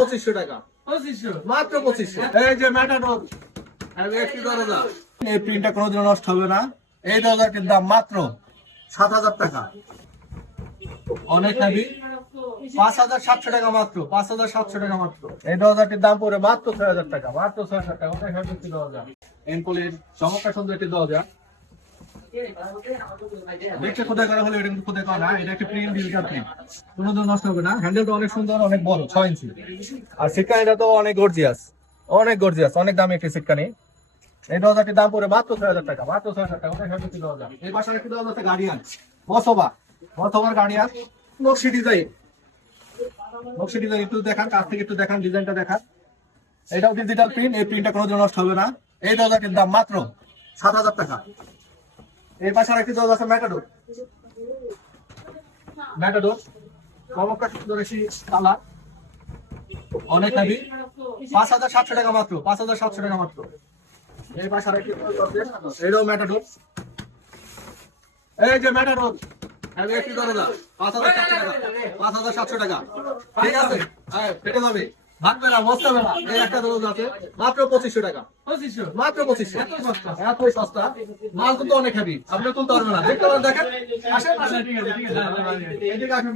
2500 টাকা, 2500 মাত্র 2500। এই যে ম্যাটাডোর, একটি দরজা, এই প্রিন্টটা কোনোদিনও নষ্ট হবে না। এই দরজাটির দাম মাত্র 7000 টাকা, অনেক হেভি। 5700 টাকা মাত্র, 5700 টাকা মাত্র। এই দরজাটির দাম পড়ে মাত্র 6000 টাকা, মাত্র 6000 টাকা। অনেক হেভি একটি দরজা, এনপোলের চমৎকার সুন্দর একটি দরজা। দেখতে খোদাই করা হলে এটা কিন্তু খোদাই করা না, এটা একটা প্রিন্ট, ডিজিটাল প্রিন্ট, কোনোদিন নষ্ট হবে না। হ্যান্ডেলটা অনেক সুন্দর, অনেক বড়, 6 ইঞ্চি। আর সিটকানিটা তো অনেক গর্জিয়াস, অনেক গর্জিয়াস, অনেক দামি একটি সিটকানি। এই দরজাটির দাম পড়ে মাত্র 6000 টাকা, মাত্র 6000 টাকা। অনেক হেভি একটি দরজা। এই পাশে একটি দরজা আছে গার্ডিয়ান, বসোবার গার্ডিয়ান, নকশি ডিজাইন, নকশি ডিজাইন একটু দেখান, কাছ থেকে একটু দেখান, ডিজাইনটা দেখান। এটাও ডিজিটাল প্রিন্ট, এই প্রিন্টটা কোনোদিন নষ্ট হবে না। এই দরজাটির দাম মাত্র 7000 টাকা। এই পাশে আরেকটি দরজা আছে ম্যাটাডোর, চমৎকার সুন্দর একটি কালার, অনেক হেভি। 5700 টাকা মাত্র, 5700 টাকা মাত্র। এই পাশে আরেকটি দরজা আছে, এটাও ম্যাটাডোর। এই যে ম্যাটাডোর, একটি দরজা, 5700 টাকা, 5700 টাকা। ঠিক আছে, ফেটে যাবে, ভাঙবে না, মস্ত হবে না। এই একটা দরজা আছে মাত্র 2500 টাকা, 2500 মাত্র 2500। এতই সস্তা, মাল কিন্তু অনেক হেভি, আপনি তুলতে পারবেন না। দেখতে পারেন, দেখেন, আসেন, আসেন। ঠিক আছে এদিকে আসেন।